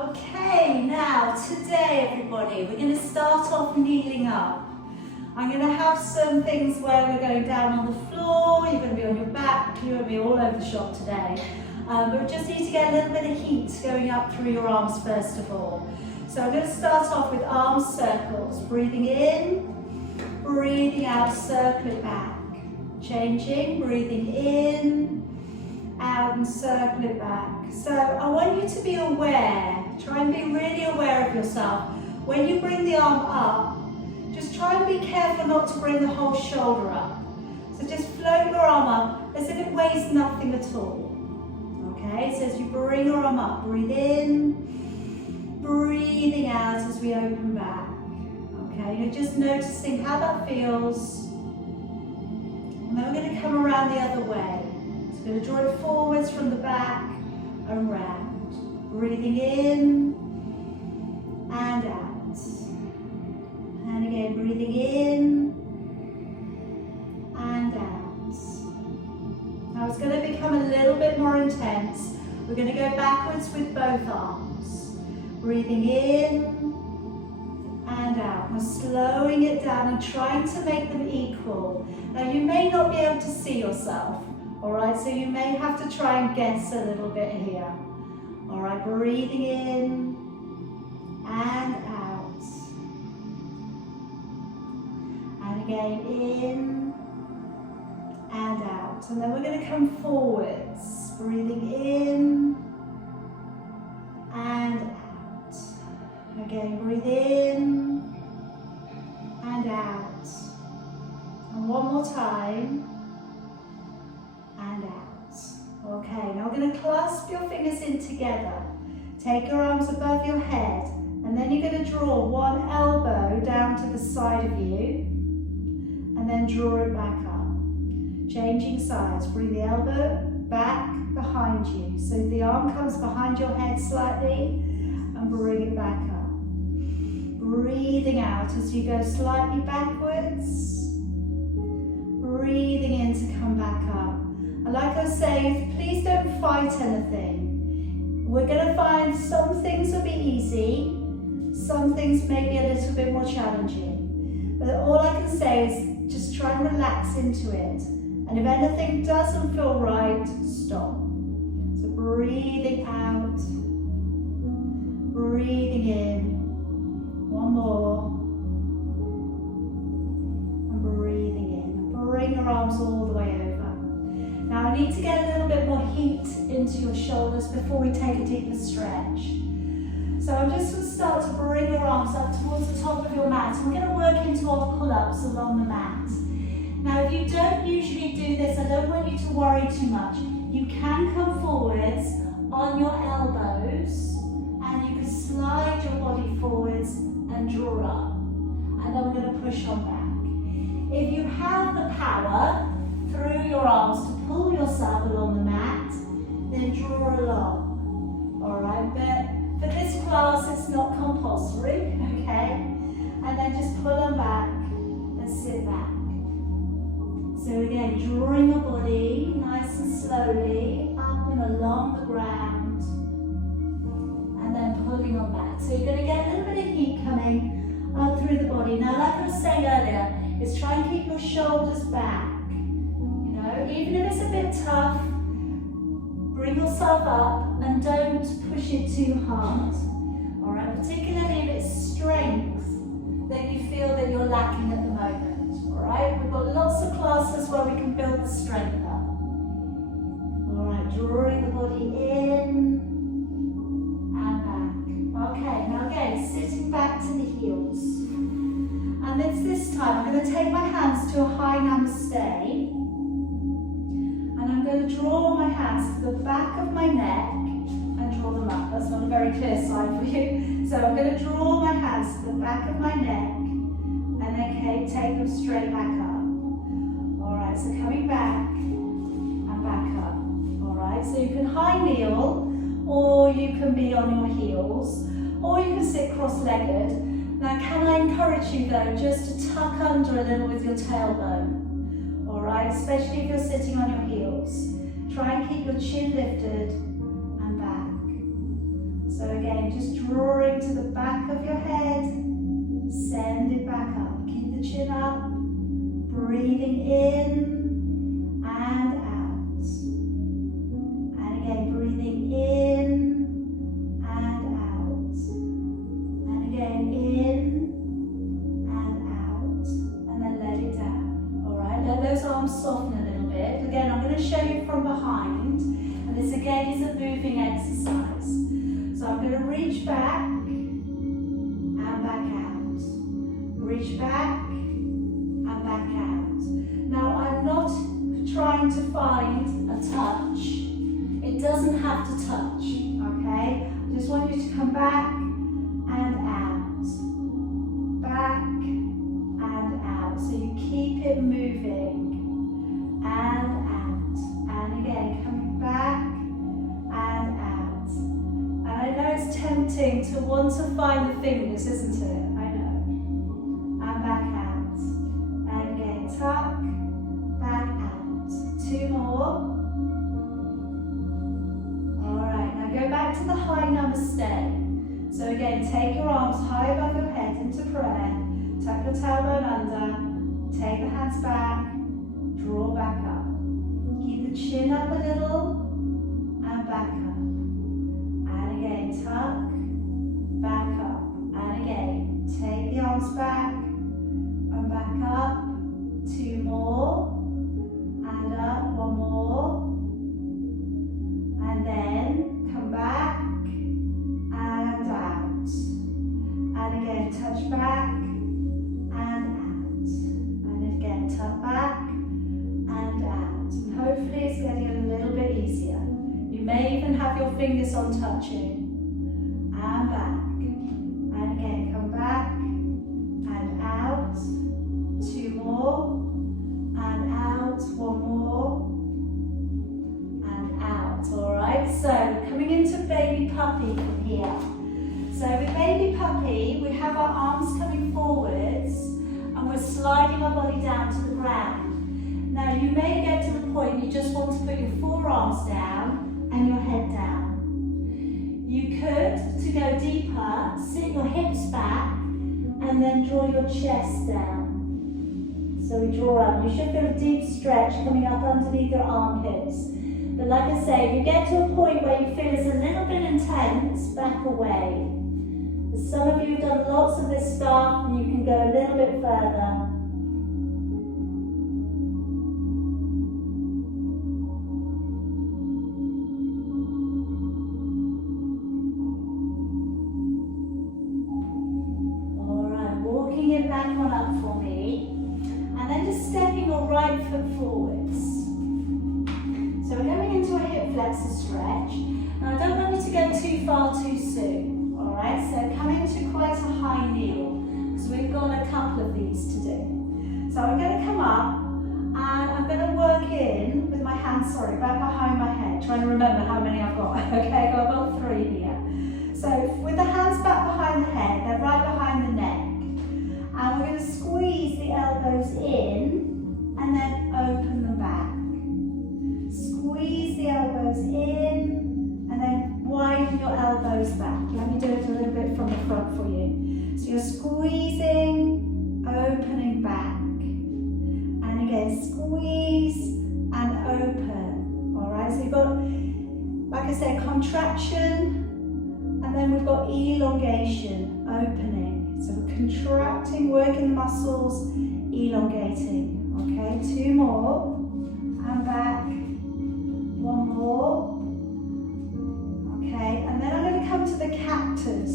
Okay, now today everybody, we're going to start off kneeling up. I'm going to have some things where we're going down on the floor, you're going to be on your back, you're going to be all over the shop today. But we just need to get a little bit of heat going up through your arms first of all. So I'm going to start off with arm circles, breathing in, breathing out, circle it back. Changing, breathing in, out and circle it back. So I want you to be aware, try and be really aware of yourself. When you bring the arm up, just try and be careful not to bring the whole shoulder up. So just float your arm up as if it weighs nothing at all. Okay, so as you bring your arm up, breathe in, breathing out as we open back. Okay, you're just noticing how that feels. And then we're going to come around the other way. So we're going to draw it forwards from the back and round. Breathing in and out. And again, breathing in and out. Now it's going to become a little bit more intense. We're going to go backwards with both arms. Breathing in and out. Now slowing it down and trying to make them equal. Now you may not be able to see yourself, alright, so you may have to try and guess a little bit here. Alright, breathing in and out. And again, in and out. And then we're going to come forwards, breathing in and out. Again, breathe in and out. And one more time, and out. Okay, now we're going to clasp your fingers in together. Take your arms above your head, and then you're going to draw one elbow down to the side of you, and then draw it back up. Changing sides, bring the elbow back behind you. So the arm comes behind your head slightly, and bring it back up. Breathing out as you go slightly backwards. Breathing in to come back up. And like I was saying, please don't fight anything. We're going to find some things will be easy, some things may be a little bit more challenging. But all I can say is just try and relax into it. And if anything doesn't feel right, stop. So breathing out, breathing in. One more. Bring your arms all the way over. Now I need to get a little bit more heat into your shoulders before we take a deeper stretch. So I'm just going to start to bring your arms up towards the top of your mat. We're going to work into our pull-ups along the mat. Now if you don't usually do this, I don't want you to worry too much. You can come forwards on your elbows and you can slide your body forwards and draw up. And then we're going to push on back. If you have the power through your arms to pull yourself along the mat, then draw along. Alright, but for this class it's not compulsory, okay? And then just pull them back and sit back. So again, drawing your body nice and slowly up and along the ground, and then pulling on back. So you're going to get a little bit of heat coming up through the body. Now, like I was saying earlier, is try and keep your shoulders back. You know, even if it's a bit tough, bring yourself up and don't push it too hard. Alright, particularly if it's strength that you feel that you're lacking at the moment. Alright, we've got lots of classes where we can build the strength up. Alright, drawing the body in and back. Okay, now again, sitting back to the heels. And it's this time, I'm going to take my hands to a high namaste. And I'm going to draw my hands to the back of my neck and draw them up. That's not a very clear side for you. So I'm going to draw my hands to the back of my neck and then take them straight back up. Alright, so coming back and back up. Alright, so you can high kneel, or you can be on your heels, or you can sit cross-legged. Now, can I encourage you though, just to tuck under a little with your tailbone, all right? Especially if you're sitting on your heels. Try and keep your chin lifted and back. So again, just drawing to the back of your head, send it back up. Keep the chin up, breathing in and out. And again, breathing in and out. And again, in and out. And then let it down. Alright, let those arms soften a little bit. Again, I'm going to show you from behind. And this again is a moving exercise. So I'm going to reach back and back out. Reach back and back out. Now I'm not trying to find a touch. It doesn't have to touch, okay? I just want you to come back and out. Back and out. So you keep it moving. And out. And again, coming back and out. I know it's tempting to want to find the fingers, isn't it? I know. And back out. And again, tuck, back out. 2 more. Alright, now go back to the high namaste. So again, take your arms high above your head into prayer. Tuck your tailbone under. Take the hands back. Draw back up. Keep the chin up a little. And back up. Again, tuck, back up, and again, take the arms back, and back up, 2 more, and up, 1 more, and then come back, and out, and again, touch back, and out, and again, tuck back, and out, and hopefully it's getting a little bit easier. You may even have your fingers on touching. And back. And again, come back. And out. 2 more. And out. 1 more. And out. Alright, so coming into baby puppy from here. So with baby puppy, we have our arms coming forwards and we're sliding our body down to the ground. Now you may get to the point you just want to put your forearms down and your head down. You could, to go deeper, sit your hips back and then draw your chest down. So we draw up. You should feel a deep stretch coming up underneath your armpits. But like I say, if you get to a point where you feel it's a little bit intense, back away. Some of you have done lots of this stuff and you can go a little bit further. Back on up for me, and then just stepping your right foot forwards. So we're going into a hip flexor stretch. Now I don't want you to go too far too soon, alright? So coming to quite a high kneel, because we've got a couple of these to do. So I'm going to come up, and I'm going to work in with my hands, back behind my head, trying to remember how many I've got. Okay, I've got 3 here. So with the hands back behind the head, they're right behind the neck. And we're going to squeeze the elbows in and then open them back. Squeeze the elbows in and then widen your elbows back. Let me do it a little bit from the front for you. So you're squeezing, opening back. And again, squeeze and open. Alright, so you've got, like I said, contraction, and then we've got elongation, opening. So we're contracting, working the muscles, elongating. Okay, 2 more. And back. 1 more. Okay, and then I'm going to come to the cactus.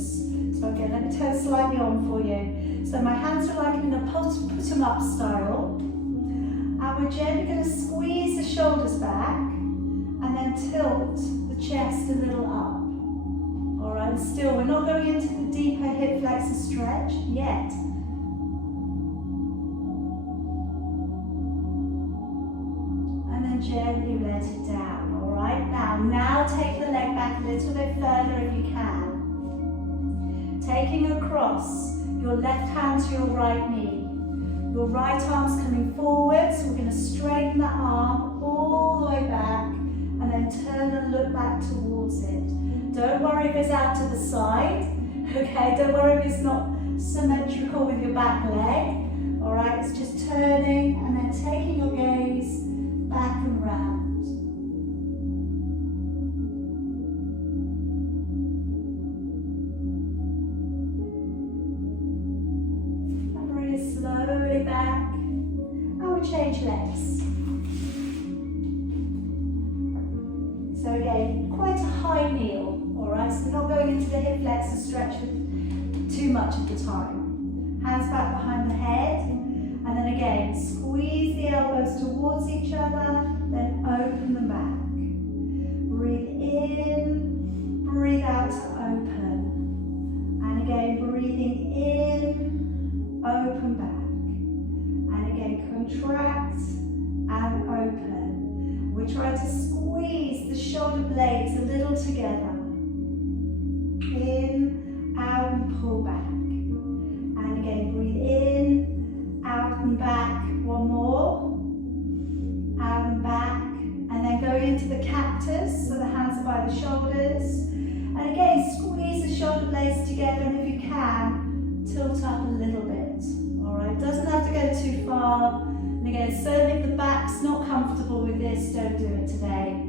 So again, let me turn slightly on for you. So my hands are like in a put 'em up style. And we're gently going to squeeze the shoulders back and then tilt the chest a little up. Alright, still, we're not going into the deeper hip flexor stretch yet. And then gently let it down, alright? Now take the leg back a little bit further if you can. Taking across your left hand to your right knee. Your right arm's coming forward, so we're going to straighten that arm all the way back. And and then turn and look back towards it. Don't worry if it's out to the side, okay? Don't worry if it's not symmetrical with your back leg. All right, it's just turning and then taking your gaze back and round. And bring it slowly back. And we'll change legs. So again, quite a high kneel, all right? So not going into the hip flexor stretch for too much of the time. Hands back behind the head, and then again, squeeze the elbows towards each other, then open them back. Breathe in, breathe out to open. And again, breathing in, open back. And again, contract and open. We try to squeeze the shoulder blades a little together. In, out and pull back. And again, breathe in, out and back. One more. Out and back. And then go into the cactus, so the hands are by the shoulders. And again, squeeze the shoulder blades together, and if you can, tilt up a little bit. All right, doesn't have to go too far. And again, certainly if the back's not comfortable with this, don't do it today.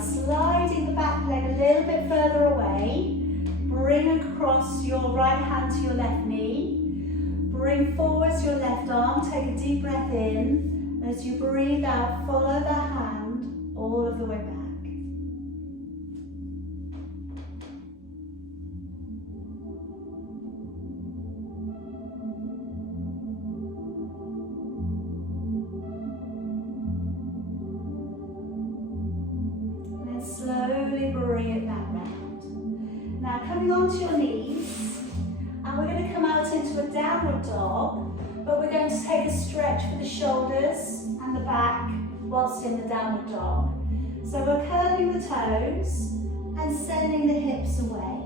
Sliding the back leg a little bit further away. Bring across your right hand to your left knee. Bring forwards your left arm. Take a deep breath in. As you breathe out, follow the hand all of the way back. Slowly bring it back round. Now coming onto your knees, and we're going to come out into a downward dog, but we're going to take a stretch for the shoulders and the back whilst in the downward dog. So we're curling the toes and sending the hips away.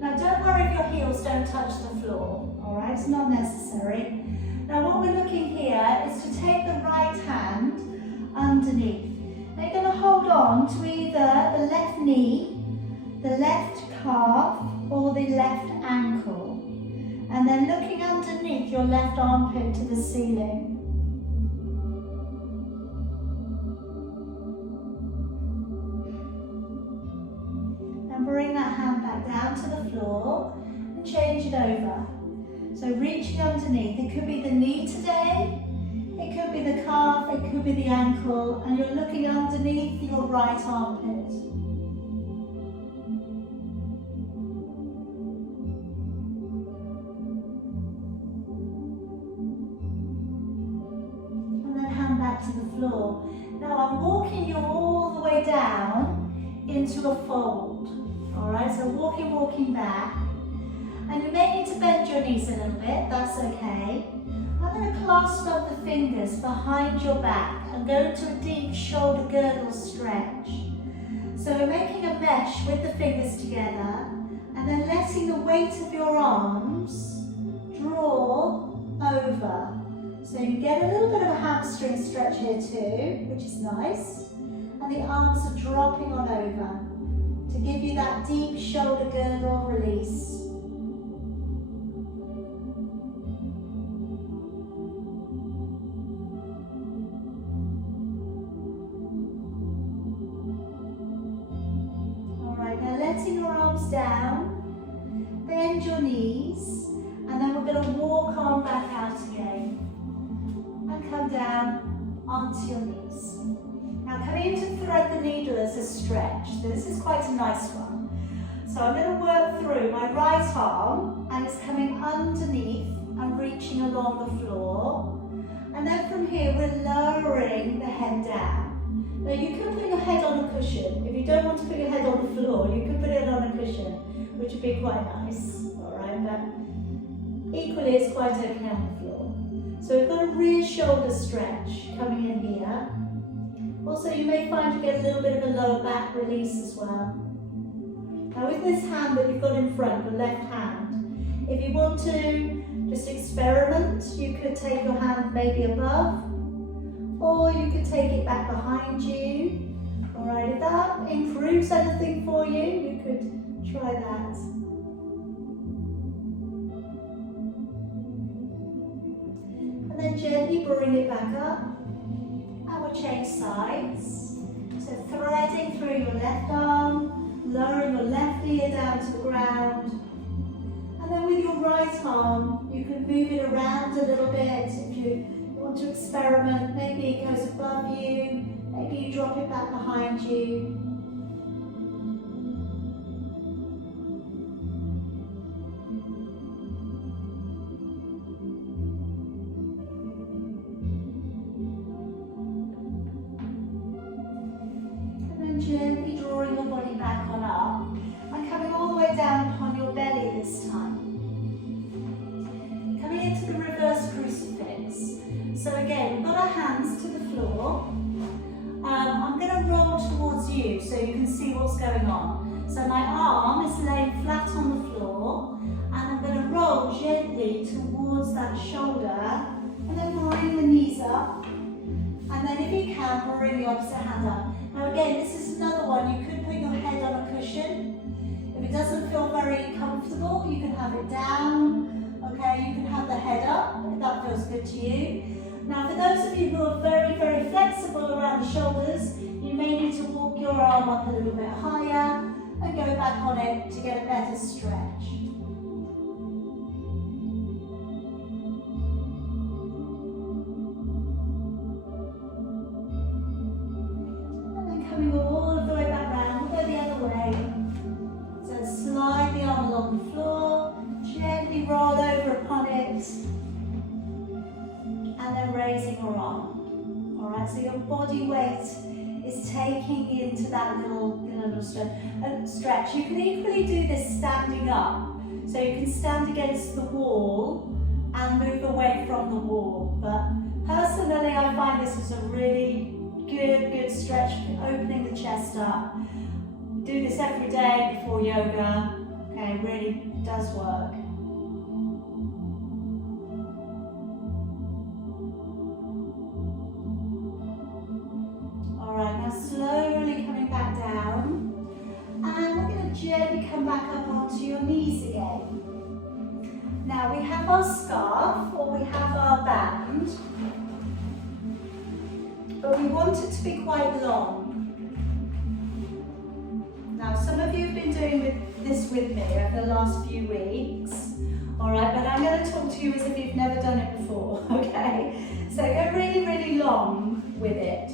Now don't worry if your heels don't touch the floor, all right? It's not necessary. Now what we're looking here is to take the right hand underneath. Now you're going to hold on to either the left knee, the left calf, or the left ankle. And then looking underneath your left armpit to the ceiling. And bring that hand back down to the floor and change it over. So reaching underneath, it could be the knee today, it could be the calf, it could be the ankle, and you're looking underneath your right armpit. And then hand back to the floor. Now I'm walking you all the way down into a fold. Alright, so walking back. And you may need to bend your knees a little bit, that's okay. I'm going to clasp up the fingers behind your back and go into a deep shoulder girdle stretch. So we're making a mesh with the fingers together and then letting the weight of your arms draw over. So you get a little bit of a hamstring stretch here too, which is nice. And the arms are dropping on over to give you that deep shoulder girdle release. Letting your arms down, bend your knees, and then we're going to walk on back out again. And come down onto your knees. Now coming into thread the needle as a stretch. So this is quite a nice one. So I'm going to work through my right arm, and it's coming underneath and reaching along the floor. And then from here we're lowering the head down. Now you could put your head on a cushion. If you don't want to put your head on the floor, you could put it on a cushion, which would be quite nice, all right? But equally, it's quite okay on the floor. So we've got a rear shoulder stretch coming in here. Also, you may find you get a little bit of a lower back release as well. Now with this hand that you've got in front, the left hand, if you want to Just experiment. You could take your hand maybe above, or you could take it back behind you. All right, if that improves anything for you, you could try that. And then gently bring it back up, and we'll change sides. So threading through your left arm, lowering your left ear down to the ground. And then with your right arm, you can move it around a little bit if you want to experiment. Maybe it goes above you, maybe you drop it back behind you. And then gently drawing your body back on up and coming all the way down upon your belly this time. Coming into the reverse crucifix. So again, we've got our hands to the floor. I'm going to roll towards you so you can see what's going on. So my arm is laying flat on the floor, and I'm going to roll gently towards that shoulder, and then bring the knees up. And then if you can, bring the opposite hand up. Now again, this is another one. You could put your head on a cushion. If it doesn't feel very comfortable, you can have it down. Okay, you can have the head up if that feels good to you. Now for those of you who are very, very flexible around the shoulders, you may need to walk your arm up a little bit higher and go back on it to get a better stretch. And then coming all of the way back round, we'll go the other way. So slide the arm along the floor, gently roll over upon it, and then raising your arm. All right, so your body weight is taking into that little stretch. You can equally do this standing up. So you can stand against the wall and move away from the wall. But personally, I find this is a really good stretch, opening the chest up. Do this every day before yoga. Okay, it really does work. Slowly coming back down, and we're going to gently come back up onto your knees again. Now we have our scarf, or we have our band, but we want it to be quite long. Now some of you have been doing this with me over the last few weeks, alright, but I'm going to talk to you as if you've never done it before, okay? So go really, really long with it.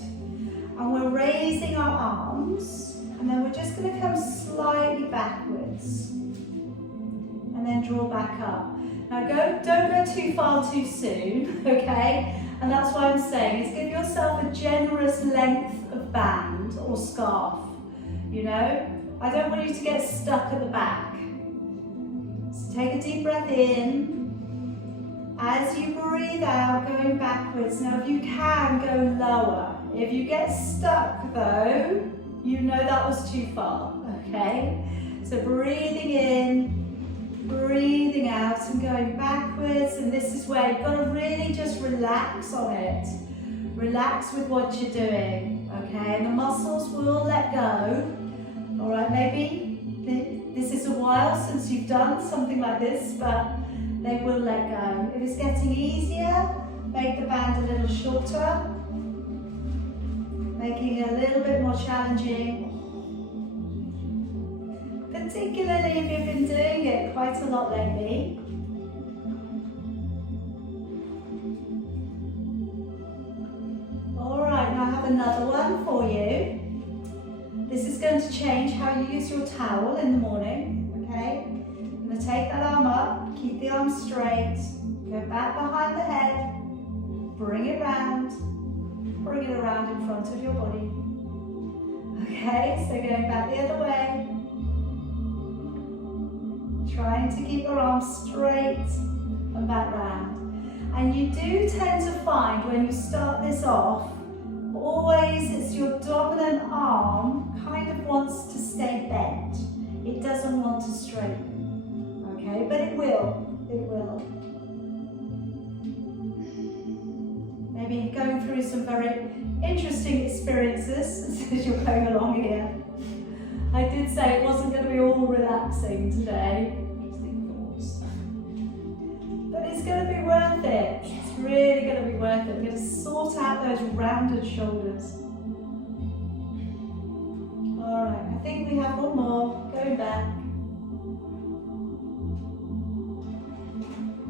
And we're raising our arms, and then we're just going to come slightly backwards, and then draw back up. Now don't go too far too soon, okay? And that's why I'm saying is give yourself a generous length of band or scarf, you know? I don't want you to get stuck at the back. So take a deep breath in. As you breathe out, going backwards. Now if you can, go lower. If you get stuck though, you know that was too far, okay? So breathing in, breathing out and going backwards, and this is where you've got to really just relax on it. Relax with what you're doing, okay? And the muscles will let go. All right, maybe this is a while since you've done something like this, but they will let go. If it's getting easier, make the band a little shorter. Making it a little bit more challenging, particularly if you've been doing it quite a lot lately. All right, now I have another one for you. This is going to change how you use your towel in the morning, okay? I'm going to take that arm up, keep the arm straight, go back behind the head, bring it round. Bring it around in front of your body. Okay, so going back the other way. Trying to keep your arms straight and back round. And you do tend to find when you start this off, always it's your dominant arm kind of wants to stay bent. It doesn't want to straighten. Okay, but it will. It will. maybe going through some very interesting experiences as you're going along here. I did say it wasn't going to be all relaxing today. Interesting thoughts. But it's going to be worth it. It's really going to be worth it. We're going to sort out those rounded shoulders. Alright, I think we have one more. Going back.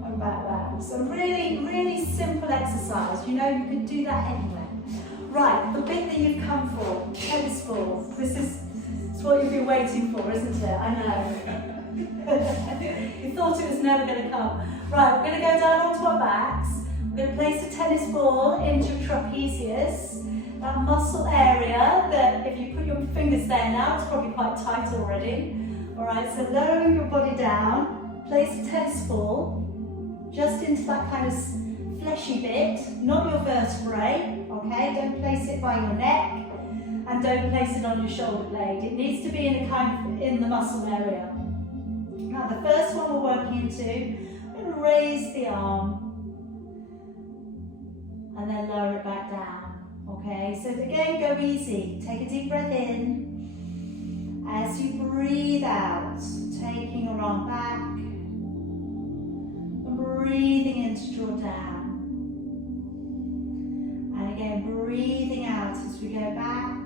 And back. So really, really simple exercise. You know, you can do that anywhere. Right, the bit that you've come for, tennis ball. This is what you've been waiting for, isn't it? I know. You thought it was never going to come. Right, we're going to go down onto our backs. We're going to place a tennis ball into trapezius, that muscle area that if you put your fingers there now, it's probably quite tight already. Alright, so lowering your body down, place a tennis ball just into that kind of fleshy bit, not your vertebrae, okay? Don't place it by your neck and don't place it on your shoulder blade. It needs to be in the muscle area. Now the first one we're working into, we're going to raise the arm and then lower it back down, okay? So again, go easy. Take a deep breath in. As you breathe out, taking your arm back and breathing in to draw down. And again, breathing out as we go back.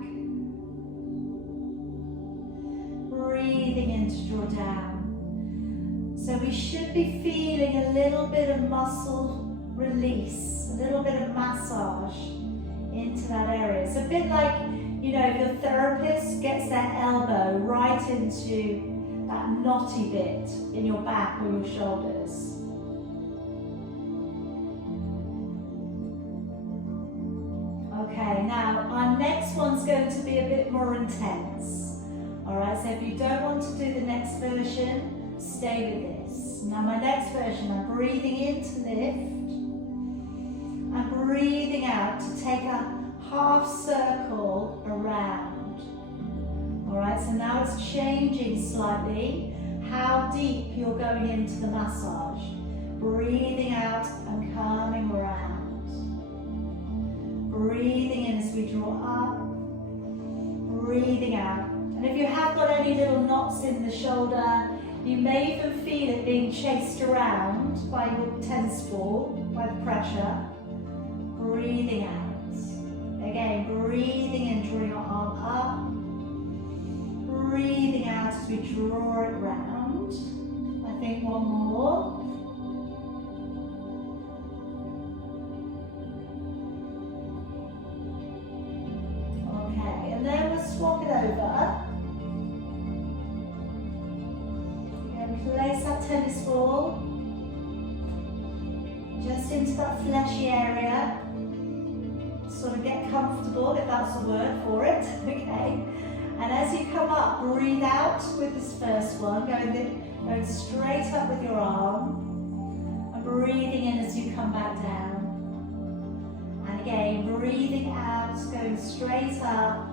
Breathing in to draw down. So we should be feeling a little bit of muscle release, a little bit of massage into that area. It's a bit like, you know, if your therapist gets their elbow right into that knotty bit in your back or your shoulders. Okay, now our next one's going to be a bit more intense. Alright, so if you don't want to do the next version, stay with this. Now my next version, I'm breathing in to lift. I'm breathing out to take a half circle around. Alright, so now it's changing slightly how deep you're going into the massage. Breathing out and coming around. Breathing in as we draw up. Breathing out. And if you have got any little knots in the shoulder, you may even feel it being chased around by your tennis ball, by the pressure. Breathing out. Again, breathing in, drawing your arm up. Breathing out as we draw it round. I think one more. Okay, and then we'll swap it over. Place that tennis ball just into that fleshy area. Sort of get comfortable, if that's a word for it, okay? And as you come up, breathe out with this first one, going straight up with your arm, and breathing in as you come back down. And again, breathing out, going straight up,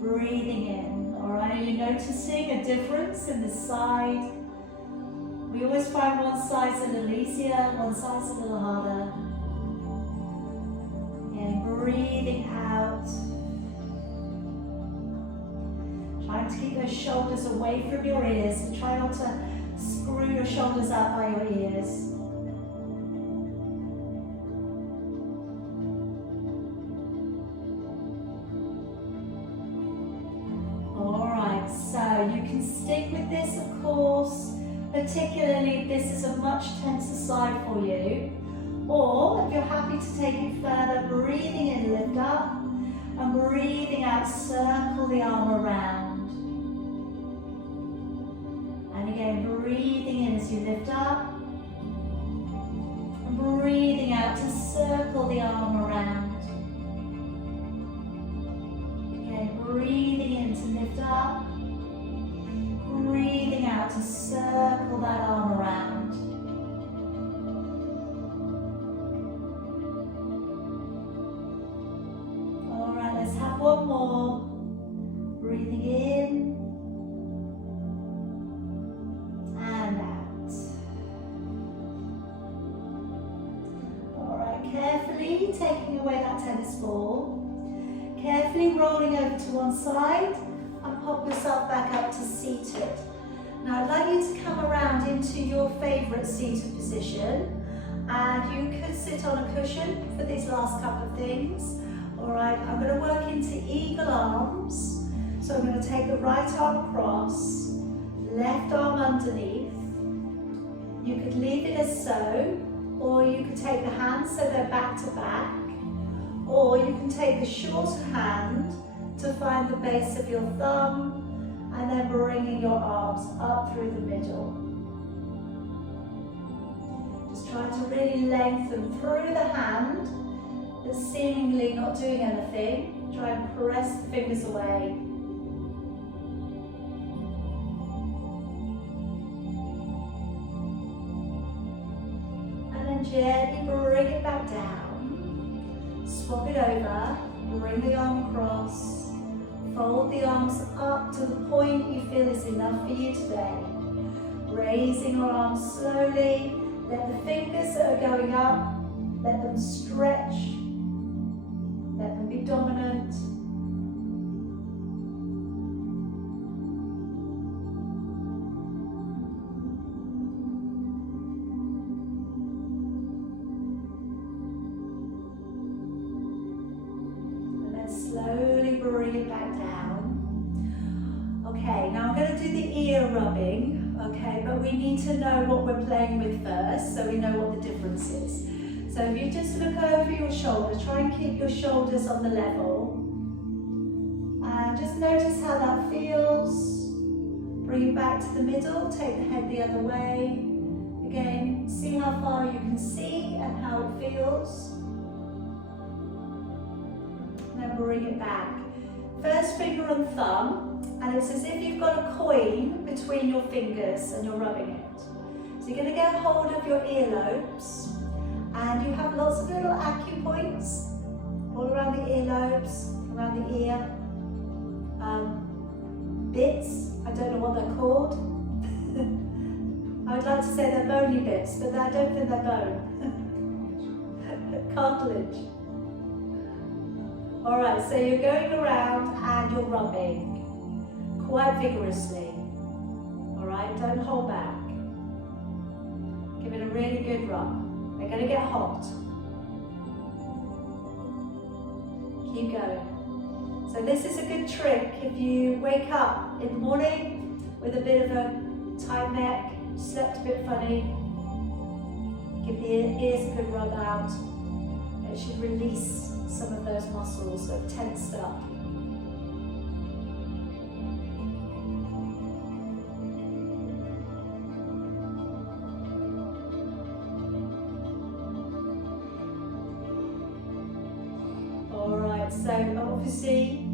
breathing in. Alright, are you noticing a difference in the side? We always find one side's a little easier, one side's a little harder. Again, breathing out. Trying to keep those shoulders away from your ears. So try not to screw your shoulders up by your ears. You can stick with this, of course, particularly if this is a much tenser side for you. Or if you're happy to take it further, breathing in, lift up, and breathing out, circle the arm around. And again, breathing in as you lift up, and breathing out to circle the arm around. Again, breathing in to lift up. Breathing out to circle that arm around. Alright, let's have one more. Breathing in and out. carefully taking away that tennis ball, carefully rolling over to one side and pop yourself back up to seated. Now I'd like you to come around into your favourite seated position, and you could sit on a cushion for these last couple of things. Alright, I'm going to work into eagle arms. So I'm going to take the right arm across, left arm underneath. You could leave it as so, or you could take the hands so they're back to back, or you can take the shorter hand to find the base of your thumb and then bringing your arms up through the middle. Just try to really lengthen through the hand that's seemingly not doing anything. Try and press the fingers away. And then gently bring it back down. Swap it over, bring the arm across. Fold the arms up to the point you feel is enough for you today. Raising your arms slowly. Let the fingers that are going up, let them stretch. Let them be dominant. And then slowly bring it back down. Okay, now I'm going to do the ear rubbing. Okay, but we need to know what we're playing with first, so we know what the difference is. So if you just look over your shoulder, try and keep your shoulders on the level. And just notice how that feels. Bring it back to the middle, take the head the other way. Again, see how far you can see and how it feels. And then bring it back. First finger and thumb. And it's as if you've got a coin between your fingers and you're rubbing it. So you're going to get hold of your earlobes, and you have lots of little acupoints all around the earlobes, around the ear. Bits, I don't know what they're called. I would like to say they're bony bits, but I don't think they're bone. Cartilage. Alright, so you're going around and you're rubbing. Quite vigorously. Alright, don't hold back. Give it a really good rub. They're going to get hot. Keep going. So this is a good trick if you wake up in the morning with a bit of a tight neck, slept a bit funny. Give the ears a good rub out. It should release some of those muscles that have tensed up. So obviously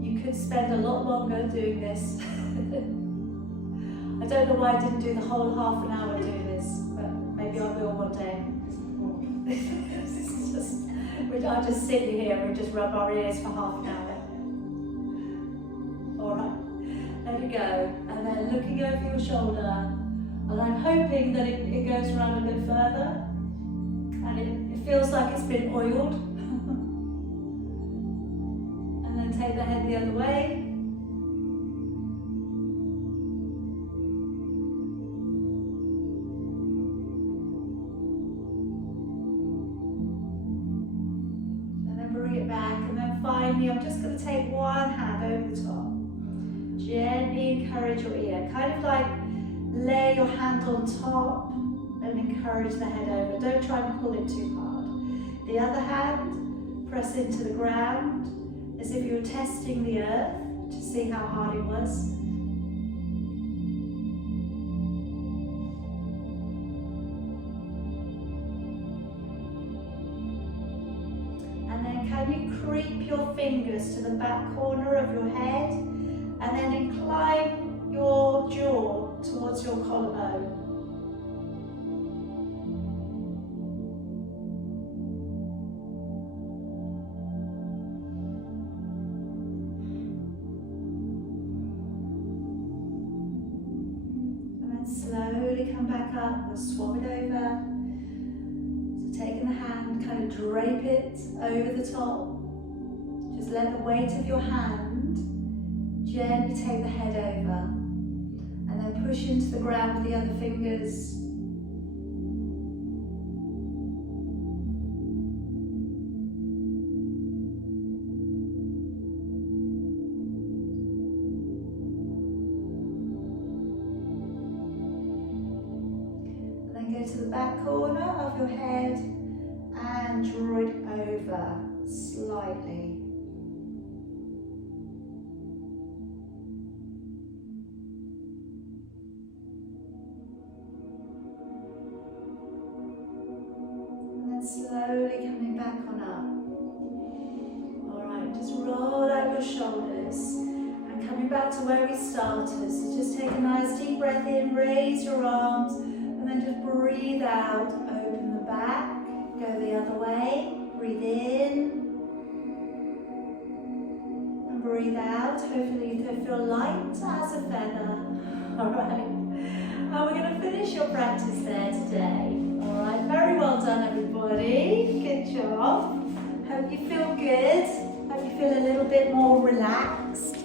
you could spend a lot longer doing this. I don't know why I didn't do the whole half an hour doing this, but maybe I will one day. This is just, I just sit here and we just rub our ears for half an hour. Alright, there we go. And then looking over your shoulder, and I'm hoping that it goes around a bit further and it feels like it's been oiled. Take the head the other way. And then bring it back, and then finally I'm just going to take one hand over the top. Gently encourage your ear, kind of like lay your hand on top and encourage the head over. Don't try and pull it too hard. The other hand, press into the ground, as if you were testing the earth to see how hard it was. And then can you creep your fingers to the back corner of your head and then incline your jaw towards your collarbone. Slowly come back up, we'll swap it over. So take taking the hand, kind of drape it over the top. Just let the weight of your hand gently take the head over. And then push into the ground with the other fingers. Go to the back corner of your head and draw it over slightly. And then slowly coming back on up. Alright, just roll out your shoulders and coming back to where we started. So just take a nice deep breath in, raise your arms. And then just breathe out, open the back, go the other way, breathe in, and breathe out. Hopefully you feel light as a feather. Alright, and we're going to finish your practice there today. Alright, very well done everybody, good job. Hope you feel good, hope you feel a little bit more relaxed.